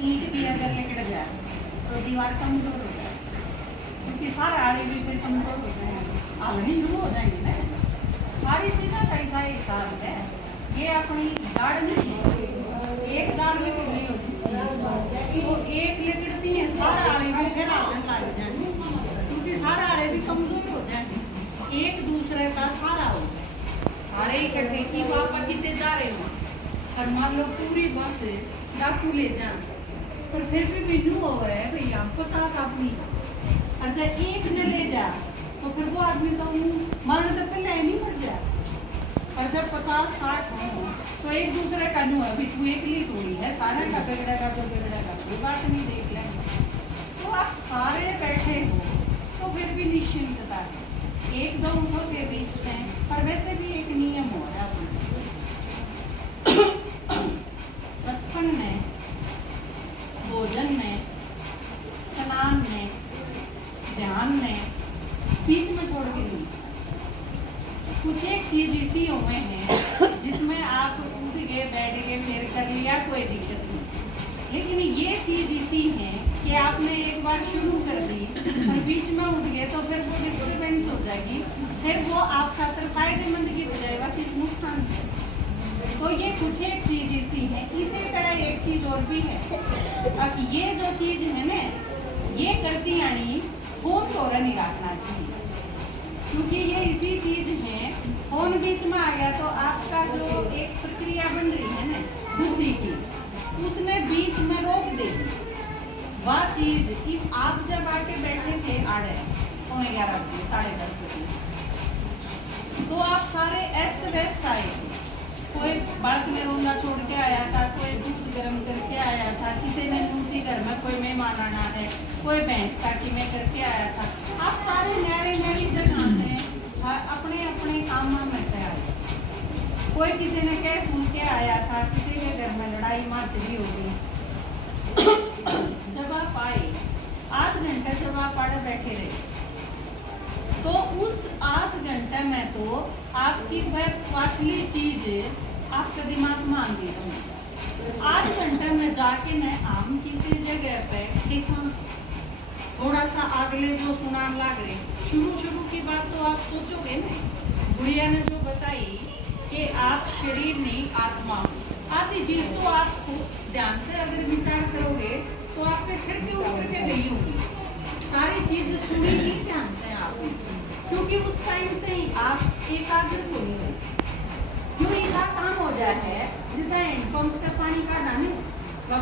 ईंट भी अगर लिकड़ जाए तो दीवार कमजोर हो जाए, क्योंकि सारे आड़े भी फिर कमजोर हो जाएंगे, आलनी शुरू हो जाएंगे ना। सारी चीज़ें का ऐसा हिसाब है। ये अपनी जाड़ नहीं है, एक जाड़ में कितनी हो जिसकी वो एक लिकड़ती है, सारा आड़े भी फिर आलने लग जाएंगे, क्योंकि सारे आड़े भी कमजोर हो जाएंगे, एक दूसरे का सारा हो सारे इकट्ठे की पापा कितने जा रहे हो, और मान लो पूरी बस डाकू ले जाए पर फिर भी बिनू हो है भैया 50 आदमी, और जब एक ने ले जा तो फिर वो आदमी तो मरण तक तो ले नहीं मर जाए। और जब 50-60 हो तो एक दूसरे का नु है, तू एकली थोड़ी है, सारे का बिगड़ेगा तो बिगड़ेगा, कोई बात नहीं, देख लेंगे। तो आप सारे बैठे हो तो फिर भी निश्चिंतता है, एक दो उठो के बीच में, पर वैसे भी एक नियम हो रहा है सत्संग में, भोजन में, स्नान में, ध्यान में बीच में छोड़ के नहीं। कुछ एक चीज इसी हुए हैं जिसमें आप उठ गए बैठ गए फिर कर लिया, कोई दिक्कत नहीं, लेकिन ये चीज इसी है कि आपने एक बार शुरू कर दी और बीच में उठ गए तो फिर वो डिस्टर्बेंस हो जाएगी, फिर वो आप खातर फायदेमंद की बजाय वो चीज नुकसान है। तो ये कुछ एक चीज इसी है। इसी तरह एक चीज और भी है, अब ये जो चीज है ना, ये करती यानी फोन तो नहीं रखना चाहिए, क्योंकि ये इसी चीज है, फोन बीच में आ गया तो आपका जो एक प्रक्रिया बन रही है ना बुद्धि की, उसने बीच में रोक देगी वह चीज कि आप जब आके बैठे थे आड़े 11:30 बजे 10:30 बजे, तो आप सारे अस्त व्यस्त आए, कोई बालक में रोना छोड़ के आया था, कोई दूध गर्म करके आया था, किसी ने मूर्ति घर में कोई मेहमान आना है, कोई भैंस काटी में करके आया था, आप सारे नई जगह से अपने अपने काम में आए, कोई किसी ने कह सुन के आया था, किसी के घर में लड़ाई माचली हो गई। जब आप आए 8 घंटे जब आप आड़े बैठे रहे, तो उस 8 घंटे में तो आपकी वह पाछली चीज आपका दिमाग मान देगा। 8 घंटे में जाके न हम किसी जगह पे देखा थोड़ा सा अगले जो सुनाम लाग रहे, शुरू की बात तो आप सोचोगे ना, गुड़िया ने जो बताई कि आप शरीर नहीं आत्मा, आधी चीज तो आप ध्यान से अगर विचार करोगे तो आपके सिर के ऊपर के गई होगी, सारी चीज सुनी ही ध्यान से आपने, क्योंकि उस टाइम पे आप एकाग्र हो नहीं, क्यों ऐसा काम हो जाए है जैसा हैंडपंप से पानी काढ़ा नहीं,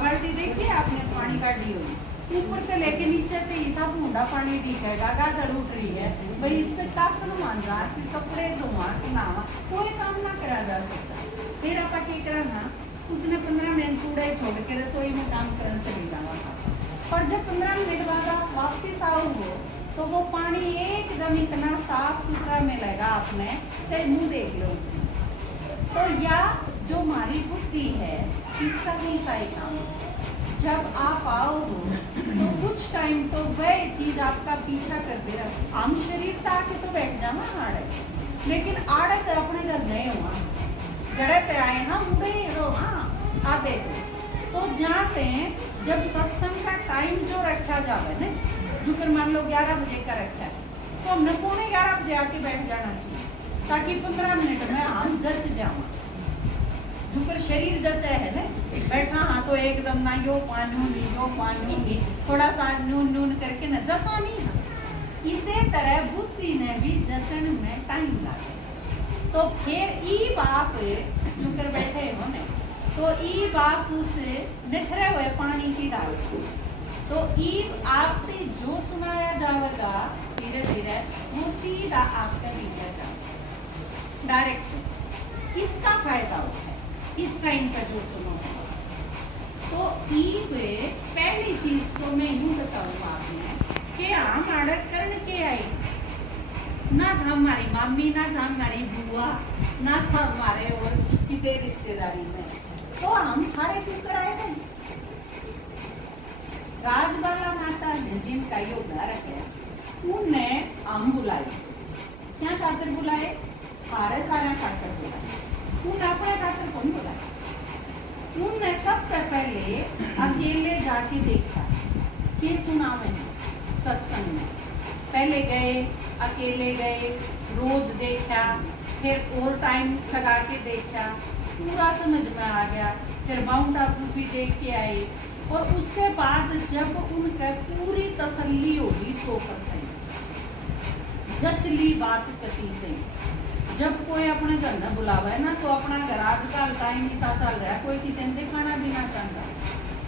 बाल्टी देखिए आपने पानी काढ़ दी होगी, ऊपर से लेके नीचे पे ऐसा बूंदा पानी दिखेगा, गादड़ उठ रही है भाई, इस पे कासन मान रहा फिर कपड़े धोआ नहावा, कोई काम ना करा जा सकता, फिर आप क्या करना, उसने 15 मिनट कूड़ा छोड़ के रसोई में काम करना चले जाना था, पर जब 15 मिनट बाद आप वापस आओगे तो वो पानी एकदम इतना साफ सुथरा मिलेगा, आपने चाहे मुंह देख लो उसमें। तो या जो हमारी बुद्धि है इसका भी सही काम, जब आप आओगे तो कुछ टाइम तो वह चीज आपका पीछा करते रहे, हम शरीर तो आके तो बैठ जाना आड़े, लेकिन आड़े तो अपने घर गए हुआ जड़े पे आए ना मुड़े रो, हाँ आ देखो तो जाते हैं, जब सत्संग का टाइम जो रखा जावे ना, जो मान लो 11 बजे का रखा है, तो हमने 11:15 बजे आके बैठ जाना चाहिए, ताकि 15 मिनट में हम जच जाओ, जो शरीर जचा है ना, बैठा हाँ तो एकदम ना यो पानी थोड़ा सा नून करके ना जचा नहीं है। इसी तरह बुद्धि ने भी जचन में टाइम लगे, तो फिर ई बाप जो कर बैठे हो ना, तो ई बाप उसे निखरे हुए पानी की डाल, तो ई आपसे जो सुनाया जाएगा धीरे धीरे वो सीधा आपका पीछे जाए डायरेक्ट, इसका फायदा होता है इस टाइम पर जो सुनो। तो ई पे पहली चीज तो मैं यूं बताऊँ आपने कि हम आड़क करने के आई, ना था हमारी मम्मी, ना था हमारी बुआ, ना था हमारे और किसी रिश्तेदारी में, तो हम थारे क्यों कराए थे। राजबाला माता ने जिनका योग रखे उनने हम बुलाए, क्या खातर बुलाए, सारे खातर बुलाए, उन अपने खातर कौन बुलाए, उनने सबसे पहले अकेले जाके देखा कि सुना मैंने सत्संग में, पहले गए अकेले गए, रोज देखा, फिर और टाइम लगा के देखा, पूरा समझ में आ गया, फिर माउंट आबू भी देख के आए, और उसके बाद जब उनका पूरी तसल्ली होगी 100%, जच ली बात कती से, जब कोई अपने घर में बुलावा है ना, तो अपना घर आजकल टाइम ऐसा चल रहा है, कोई किसी ने दिखाना भी ना चाहता,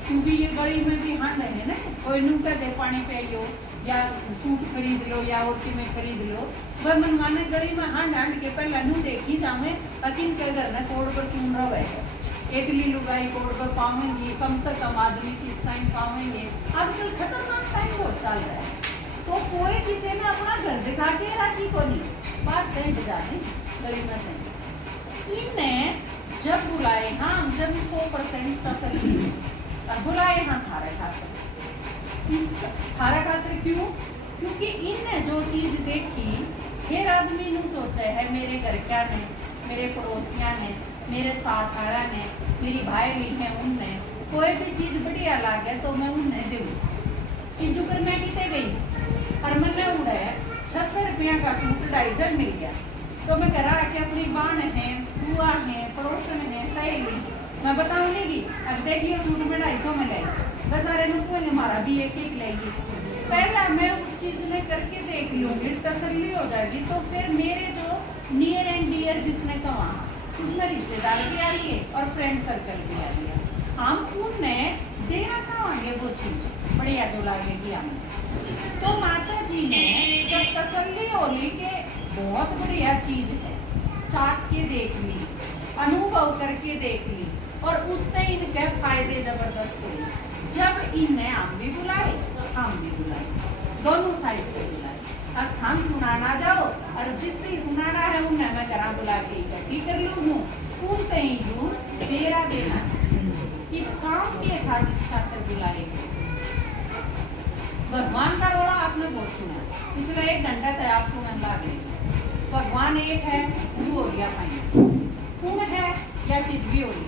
क्योंकि ये गली में भी हांड है ना, कोई नू कह दे पानी पियो या सूट खरीद लो या और में खरीद लो, वह मनमाने गली में हांड के पहले नू देखी जामे अकिन के घर में कोड पर क्यों रहे है, एक ली लुगाई कोड पर पावेंगी, कम से कम आदमी किस टाइम पावेंगे, आजकल खतरनाक टाइम बहुत चल रहा है, तो कोई किसी ने अपना घर दिखा के राजी को नहीं, बात तय बजा दी गली में से इन्हें जब बुलाए, हाँ जब 100% तसल्ली और बुलाए, हाँ थारे खातिर, इस थारा खातिर क्यों, क्योंकि इनने जो चीज देखी, फिर आदमी नू सोचा है मेरे घर क्या ने, मेरे पड़ोसियां ने, मेरे साथ आया ने, मेरी भाई ली है, उनने कोई भी चीज बढ़िया लागे तो मैं उन्हें दूँ, किंतु पर मैं कितने गई और मैंने उड़ाया 600 रुपया का सूट 250 मिल गया, तो मैं घर आके अपनी बान है, बुआ है, पड़ोसन है, सहेली मैं बताऊंगी, अब देखिए सूट में 250 में लाई, बस सारे नुकूंगे हमारा भी एक एक लेगी, पहला मैं उस चीज ने करके देख लूंगी, तसल्ली हो जाएगी, तो फिर मेरे जो नियर एंड डियर जिसने कहा उसमें रिश्तेदार भी आ रही है और फ्रेंड सर्कल भी आ रही है, हम उन्हें देना चाहेंगे वो चीज बढ़िया जो लागेगी हमें, तो माता जी ने जब तसल्ली हो ली कि बहुत बढ़िया चीज है, चाट के देख ली, अनुभव करके देख ली, और उससे इनके फायदे जबरदस्त हुए, जब इन्हें हम भी बुलाए, हम भी बुलाए, दोनों साइड पे बुलाए, अब हम सुनाना जाओ और जिससे सुनाना है उन्हें मैं घर बुला के इकट्ठी कर लूँ, उनते ही दूर तेरा देना, ये काम किया था जिस खातर बुलाए, भगवान का रोला आपने बहुत सुना, पिछला 1 घंटा तक आप सुनने लगे, भगवान एक है, वो हो गया फाइनल, पूर्ण है या चीज भी होगी,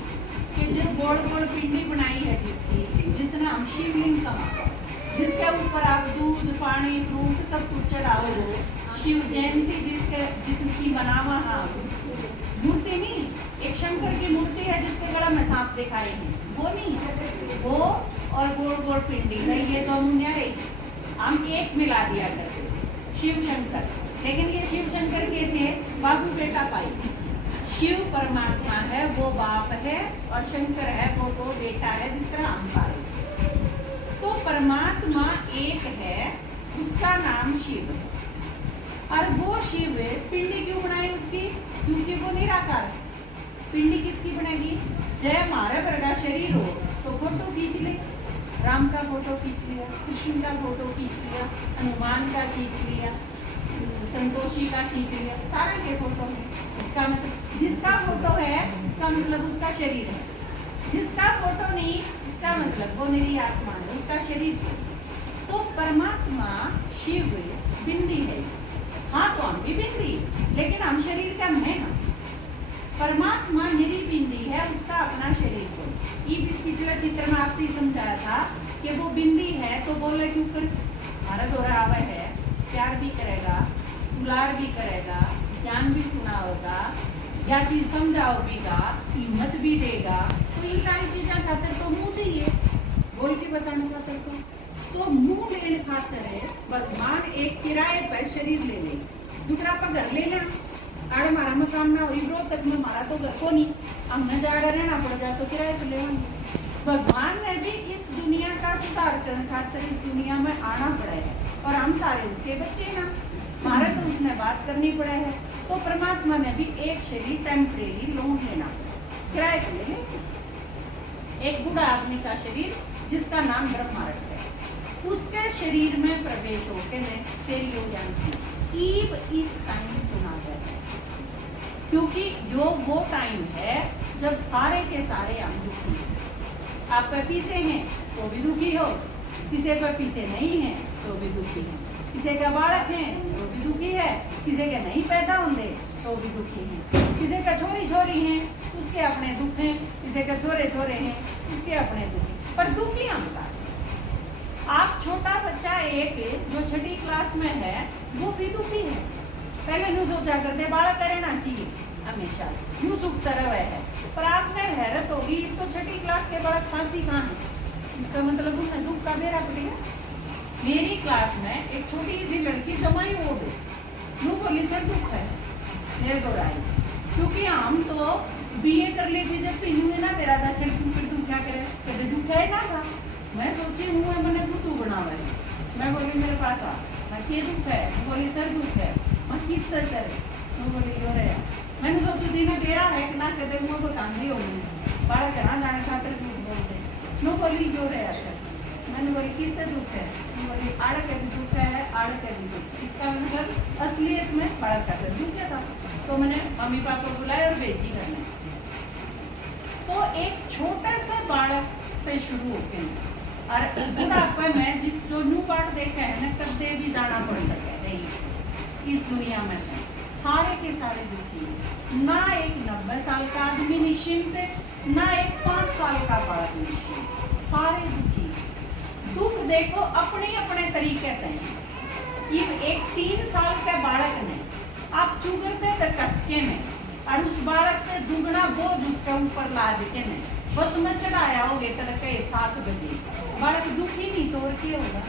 कि जो गोल गोल पिंडी बनाई है जिसकी, जिसने हम शिवलिंग कहा, जिसके ऊपर आप दूध पानी फ्रूट सब कुछ चढ़ाओ, शिव जयंती जिसकी मनावा, हाँ मूर्ति नहीं, एक शंकर की मूर्ति है जिसके गला में सांप दिखाई है, वो नहीं, वो और गोल गोल पिंडी है, ये दोनों न्यारे हम एक मिला दिया करते, शिव शंकर, लेकिन ये शिव शंकर के थे बाबू बेटा पाई, शिव परमात्मा है वो बाप है और शंकर है वो बेटा है, जिस तरह हम सारे, तो परमात्मा एक है, उसका नाम शिव है, और वो शिव पिंडी क्यों बनाई उसकी, क्योंकि वो निराकार, पिंडी किसकी बनेगी, जय मारे वर्गा शरीर हो तो फोटो खींच ले, राम का फोटो खींच लिया, कृष्ण का फोटो खींच लिया, हनुमान का खींच लिया, संतोषी का खींच लिया, सारे के फोटो है, इसका मतलब जिसका फोटो है इसका मतलब उसका शरीर है, जिसका फोटो नहीं इसका मतलब वो मेरी आत्मा है, उसका शरीर है, तो परमात्मा शिव बिंदी है, हाँ तो हम भी बिंदी, लेकिन हम शरीर का है ना, परमात्मा निरी बिंदी है, उसका अपना शरीर को, इस पिछले चित्र में आपको समझाया था कि वो बिंदी है, तो बोले क्यों कर हमारा दोहरा आवा है, प्यार भी करेगा, दुलार भी करेगा, ज्ञान भी सुनाओगा, या चीज समझाओगीगा, हिम्मत भी देगा, तो ये सारी चीजें खातर तो मुंह चाहिए, बोल के बताने खातर, तो मुंह लेने खातर है भगवान एक किराए पर शरीर ले ले, दूसरा पर घर लेना, आड़ हमारा मकान ना हुई तक में हमारा तो घर को नहीं, हमने जाकर रहना पड़ जाए तो किराए पर लेवांगे, भगवान ने भी इस दुनिया का सुधार करने खातर इस दुनिया में आना पड़ा है, और हम सारे उसके बच्चे ना, हमारे तो उसने बात करनी पड़ा है, तो परमात्मा ने भी एक शरीर टेम्परेरी लोन लेना पड़ा, किराए पर ले लेंगे, एक बूढ़ा आदमी का शरीर जिसका नाम ब्रह्मा रखा है, उसके शरीर में प्रवेश होके मैं तेरी हो ज्ञान सुना, ईव इस टाइम सुना जाता है, क्योंकि योग वो टाइम है जब सारे के सारे हम दुखी हैं, आप पे पीछे हैं तो भी दुखी हो, किसी पे पीछे नहीं है तो भी दुखी है, किसी का बालक है तो भी दुखी है, किसी के नहीं पैदा होंगे तो भी दुखी हैं। किसी का छोरी छोरी हैं उसके अपने दुख हैं, किसी का छोरे छोरे हैं उसके अपने दुख हैं, पर दुखी हम सारे। आप छोटा बच्चा एक जो छठी क्लास में है वो भी दुखी है। पहले यूँ सोचा करते बालक रहना चाहिए हमेशा यूँ सुख तरह है, पर आपने हैरत होगी तो छठी क्लास के बालक फांसी कहाँ है, इसका मतलब उन्हें दुख का बेरा पड़ेगा। मेरी क्लास में एक छोटी सी लड़की जमाई हो गई, यूँ बोली सर दुख है मेरे दोहराई, क्योंकि हम तो बीए कर लेती जब तो यूँ ना मेरा था सर क्यों फिर तुम क्या करे कहते दुख है ना था। मैं सोची हूँ मैंने तू बनावा है, मैं बोली मेरे पास आ, मैं ये दुख है, बोली सर दुख है, मैं किससे सर वो बोली हो रहा मैंने सोचू दिन डेरा है कि ना कहते वो तो कांदी हो गई बाड़ा करा जाने खातिर झूठ बोलते नो बोली जो रहा सर। मैंने बोली किससे दुख है, बोली आड़ के भी दुख है आड़ के भी दुख, इसका मतलब असलियत में बाड़ा का सर दुख था। तो मैंने मम्मी पापा बुलाए और बेची करने। तो एक छोटे से बालक से शुरू होके और बुढ़ापे में जिस जो न्यू पार्ट देखा है ना कदे भी जाना पड़ सके नहीं इस दुनिया में सारे के सारे दुखी हैं। ना एक 90 साल का आदमी निश्चिंत है, ना एक 5 साल का बालक निश्चिंत, सारे दुखी। दुख देखो अपने अपने तरीके से हैं। एक 3 साल के बालक ने आप चुगरते तो कसके में और उस बालक से दुगना बोझ उसके ऊपर ला देते ने बस में चढ़ाया होगे तड़के 7 बजे, बालक दुखी नहीं तो और क्या होगा।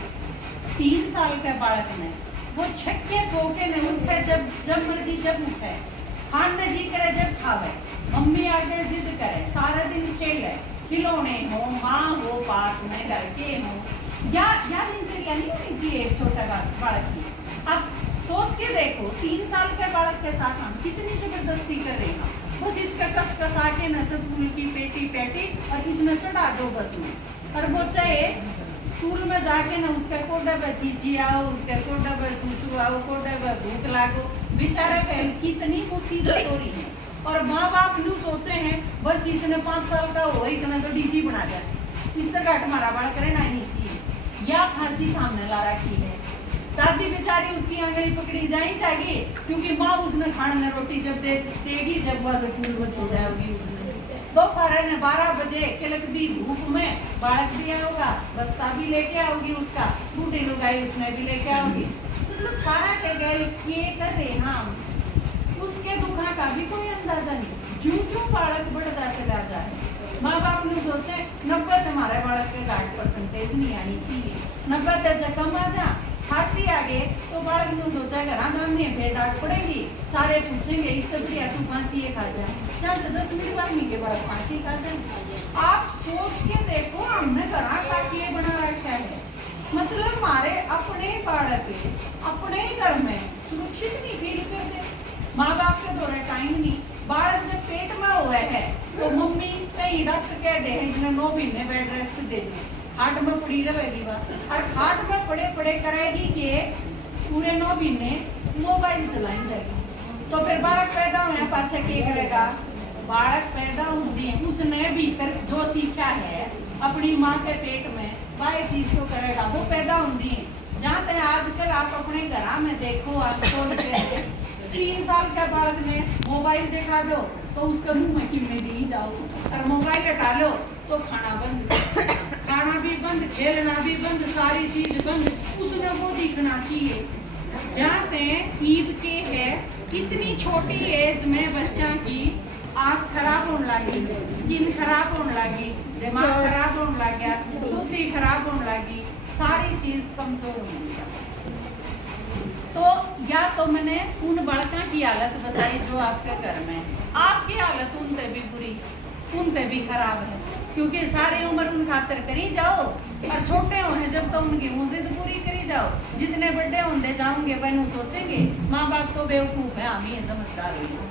3 साल के बालक ने वो छक्के सो के नहीं उठे, जब मर्जी जब उठे, खाने जी करे जब खावे, मम्मी आगे जिद करे, सारा दिन खेले, खिलौने हो माँ हो पास में घर के हो, या दिनचर्या नहीं होनी चाहिए एक छोटा बालक की। अब सोच के देखो 3 साल के बालक के साथ हम कितनी जबरदस्ती कर रहे हैं, बस इसका कस कसा के नसतुल की पेटी पेटी और इसमें चढ़ा दो बस में, और वो चाहे स्कूल में जाके ना उसका कोडा पर चीची आओ, उसके कोडा पर चूचू आओ, कोडा पर भूख लागो, बेचारा कहे कितनी मुसीबत हो रही है। और माँ बाप यूँ सोचे हैं बस इसने 5 साल का हो इतना तो डीसी बना जाए, इस तरह हमारा बालक रहना नहीं चाहिए, या फांसी सामने ला रखी है। दादी बेचारी उसकी आंगली पकड़ी जाएगी क्योंकि माँ उसने खाने रोटी जब देगी जब वह स्कूल में छोड़ा होगी उसने दोपहर में 12 बजे खिलकती धूप में बालक भी आऊंगा, बस्ता भी लेके आओगी, उसका टूटी लुगाई उसने भी लेके आओगी, मतलब सारा के गए ये कर रहे हम, उसके दुखा का भी कोई अंदाजा नहीं। जो बालक बढ़ता चला जाए, माँ बाप ने सोचे 90 तुम्हारे बालक के 60% नहीं आनी चाहिए, 90 कम आ जा, फांसी आ गए तो बालक ने सोचा घर जाने फिर डांट पड़ेगी, सारे पूछेंगे इससे बढ़िया तू फांसी खा जाए, चल 10 मिनट बाद के बाद फांसी खा जाए। आप सोच के देखो हमने घर का ये बना रखा है, मतलब हमारे अपने बालक अपने घर में सुरक्षित नहीं फील करते, माँ बाप के दौरे टाइम नहीं। बालक जब पेट में हुआ है तो मम्मी कहीं डॉक्टर कह दे इसने 9 महीने बेड रेस्ट दे दी, खाट में पड़ी रहेगी बात, और खाट में पड़े कराएगी कि पूरे 9 महीने मोबाइल चलाई जाएगी। तो फिर बालक पैदा हुआ पाछा क्या करेगा, बालक पैदा होती उसने भीतर जो सीखा है अपनी माँ के पेट में वह चीज तो करेगा, वो पैदा होती है। जहाँ तक आजकल आप अपने घर में देखो, आप 3 साल के बालक ने मोबाइल देखा दो तो उसका मुंह में किमने दी जाओ, और मोबाइल हटा लो तो खाना बंद, खाना भी बंद, खेलना भी बंद, सारी चीज बंद, उसने वो दिखना चाहिए। जाते ईद के है इतनी छोटी एज में बच्चा की आँख खराब होने लगी, स्किन खराब होने लगी, दिमाग खराब होने लग गया, बुद्धि खराब होने लगी, सारी चीज कमजोर होने लगी। तो या तो मैंने उन बड़का की हालत बताई जो आपके घर में है, आपकी हालत उनसे भी बुरी, उनसे भी खराब है, क्योंकि सारी उम्र उन खातर करी जाओ, और छोटे होने जब तो उनकी जिद पूरी करी जाओ, जितने बड़े होते जाओगे वह सोचेंगे माँ बाप तो बेवकूफ है, हम ही समझदार हुए,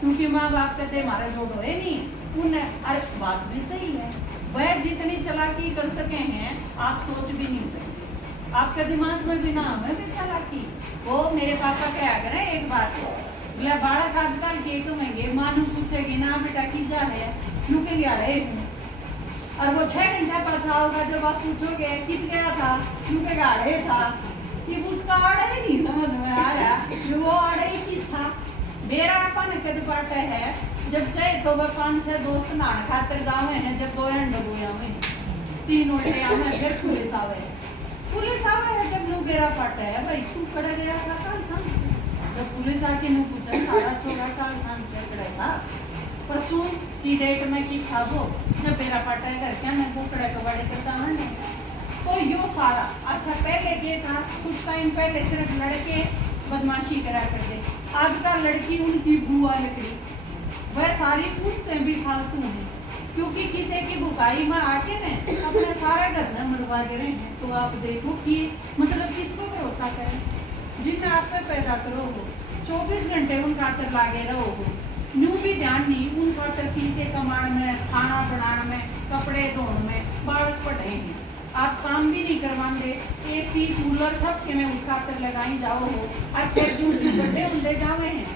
क्योंकि माँ बाप कहते हमारा जोड़ हुए नहीं उन्हें। अरे बात भी सही है, वह जितनी चालाकी कर सके हैं आप सोच भी नहीं सकते, आपके दिमाग में भी ना हमें भी चालाकी। वो मेरे पापा क्या करें एक बात, बोला बालक आजकल के तुम्हेंगे माँ पूछेगी ना बेटा की जा है लुकेंगे अड़े, और वो 6 घंटे पाछा होगा जब आप पूछोगे कित गया था लुकेगा अड़े था, कि उसका अड़े नहीं समझ में आ रहा कि वो अड़े ही था। मेरा अपन कद पाटे है जब चाहे तो वह 5-6 दोस्त नान खातर गावे हैं, जब 2 एंड बोया में 3 उल्टे आवे फिर पुलिस आवे है जब नु बेरा पाटे है भाई तू कड़े गया था कल सांझ जब पुलिस आके नु पूछा सारा छोरा कल सांझ क्या कड़े था परसों की डेट में की था वो जब बेरा पाटा है घर क्या मैं वो कड़े कबाड़े करता हूं तो यो सारा अच्छा पहले ये था कुछ टाइम पहले सिर्फ लड़के बदमाशी करा करते, आजकल लड़की उनकी बुआ लकड़ी वह सारी पूछते भी फालतू हैं क्योंकि किसी की बुकाई में आके ने अपने सारा घर में मरवा दे रहे हैं। तो आप देखो कि मतलब किसको भरोसा करें जिनमें आप पे पैदा करो हो 24 घंटे उन खातर लागे रहो हो न्यू भी ध्यान नहीं उन खातर फीसे कमाण में खाना बनाने में कपड़े धोने में बालक पढ़े हैं आप काम भी नहीं करवाते AC कूलर सब के में उस खातर लगाई जाओ हो और फिर जो बड़े उनले जावे हैं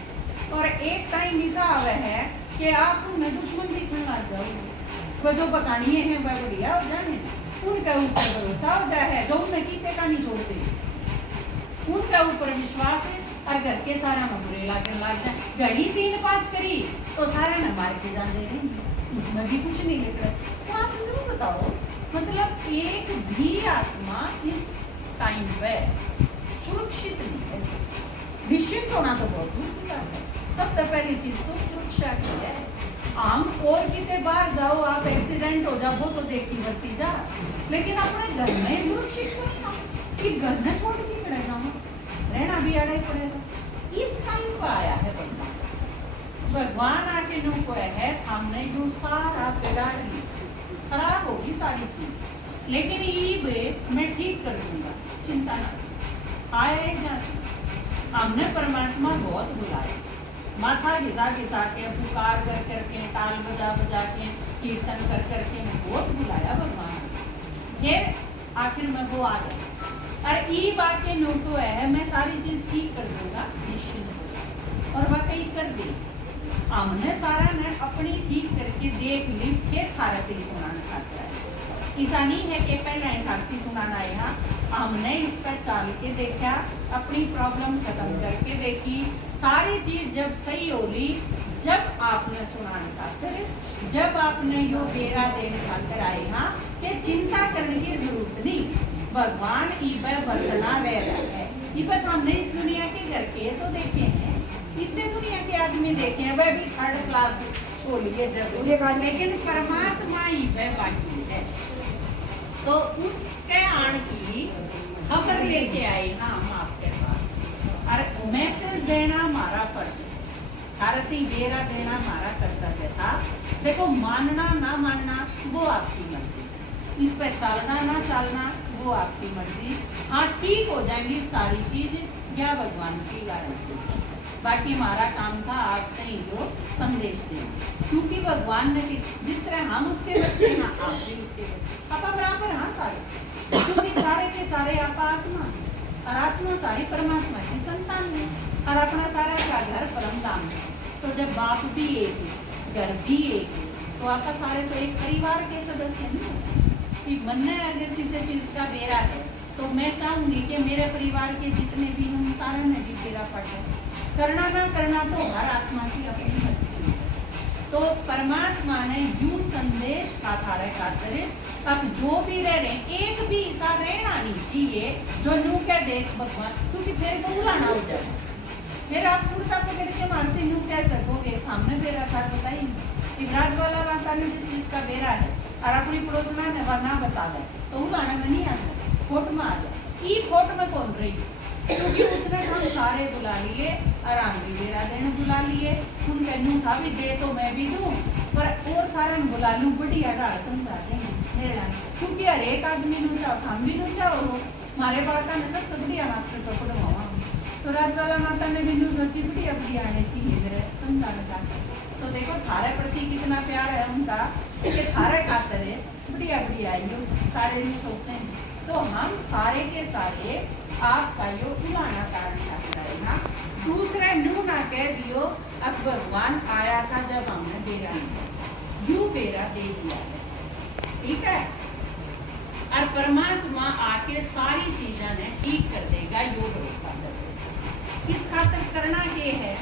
और एक टाइम ऐसा आवे है कि आप उनमें दुश्मन भी खड़ा जाओ वो जो पकानिए हैं वह बढ़िया हो जाए उनके ऊपर भरोसा हो जाए है जो उनमें कीते का नहीं छोड़ते उनके ऊपर विश्वास है और घर के सारा में बुरे लागे लाग जाए घड़ी 3-5 करी तो सारा न मार के जान दे रहे उसमें भी कुछ नहीं लिख रहे। तो आप जरूर बताओ मतलब एक भी आत्मा इस टाइम पे सुरक्षित नहीं है। निश्चिंत होना तो बहुत दूर की बात है। सबसे पहली चीज तो सुरक्षा की है। आम और कितने बार जाओ आप एक्सीडेंट हो जाओ वो तो देखती बढ़ती जा लेकिन अपने घर में सुरक्षित नहीं कि घर में छोड़ के खड़े जाओ रहना भी आड़ा ही पड़ेगा। इस टाइम पर आया है बंदा भगवान आके नो को है हमने जो सारा बिगाड़ ली खराब होगी सारी चीज लेकिन ये मैं ठीक कर दूंगा चिंता ना आए जा हमने परमात्मा बहुत बुलाया माथा घिसा घिसा के पुकार कर करके ताल बजा बजा के कीर्तन कर करके बहुत बुलाया भगवान फिर आखिर में वो आ गया और ये बात के नो तो है मैं सारी चीज ठीक कर दूंगा निश्चिंत और वाकई कर दी हमने सारा ने अपनी ठीक करके देख ली फिर खारती सुनाना खाता है ऐसा नहीं है कि पहले खारती सुनाना है हमने इस पर चाल के देखा अपनी प्रॉब्लम खत्म करके देखी सारी चीज जब सही हो ली जब आपने सुनाने खातर जब आपने यो बेरा देने खातर आए हाँ कि चिंता करने की जरूरत नहीं भगवान इबे बरतना रह रहा है इबे तो हमने इस दुनिया के घर के तो देखे हैं इससे दुनिया के आदमी देखे हैं वह भी 3rd क्लास छोड़िए जरूर लेकिन परमात्मा इबे बाकी है तो उसके आण की खबर लेके आए ना हम आपके पास और मैसेज देना हमारा फर्ज है भारती बेरा देना हमारा कर्तव्य था। देखो मानना ना मानना वो आपकी मर्जी इस पर चलना ना चलना वो आपकी मर्जी हाँ ठीक हो जाएंगी सारी चीज या भगवान की गारंटी बाकी हमारा काम था आपसे ही जो संदेश दें क्योंकि भगवान ने जिस तरह हम उसके बच्चे ना आप भी उसके बच्चे आप बराबर हाँ सारे क्योंकि सारे के सारे आप आत्मा और आत्मा सारी परमात्मा की संतान है और अपना सारा का घर परम धाम है तो जब बाप भी एक है घर भी एक है तो आपका सारे तो एक परिवार के सदस्य हैं कि मन में अगर किसी चीज का बेरा है तो मैं चाहूंगी कि मेरे परिवार के जितने भी हम सारे में भी बेरा पड़े करना ना करना तो हर आत्मा की अपनी मर्जी है तो परमात्मा ने यू संदेश खातारे खातर अब जो भी रह रहे एक भी ऐसा रहना नहीं चाहिए जो नू क्या देख भगवान क्योंकि फिर वो बुलाना हो जाए फिर आप कुर्ता पकड़ के मारते नू कह सकोगे सामने बेरा था बताइए युवराज वाला माता ने जिस चीज का बेरा है और अपनी पड़ोसना ने वरना बता दे तो बुलाना में नहीं आता फोट में आ जाए ई फोट में कौन रही क्योंकि उसने हम सारे बुला लिए आराम भी बेरा देने बुला लिए उन कहूँ था भी दे तो मैं भी दूँ पर और सारे बुला लूँ बढ़िया डाल समझा देंगे मेरे लाने क्योंकि हर एक आदमी नू चाहो हम भी नू चाहो हमारे बालका ने सब तो बढ़िया मास्टर को पढ़वावा तो राजवाला माता ने भी नू सोची बढ़िया बढ़िया आने चाहिए मेरे समझाने का तो देखो थारे प्रति कितना प्यार है उनका ये थारे खातर है बढ़िया बढ़िया आइयो सारे ने सोचे तो हम सारे के सारे आपका यो पुराना कारण रहेगा दूसरे नू ना कह दियो अब भगवान आया था जब हमने बेरा यू बेरा दे दिया है ठीक है और परमात्मा आके सारी चीजें ने ठीक कर देगा यो भरोसा कर देगा इस खातर करना ये है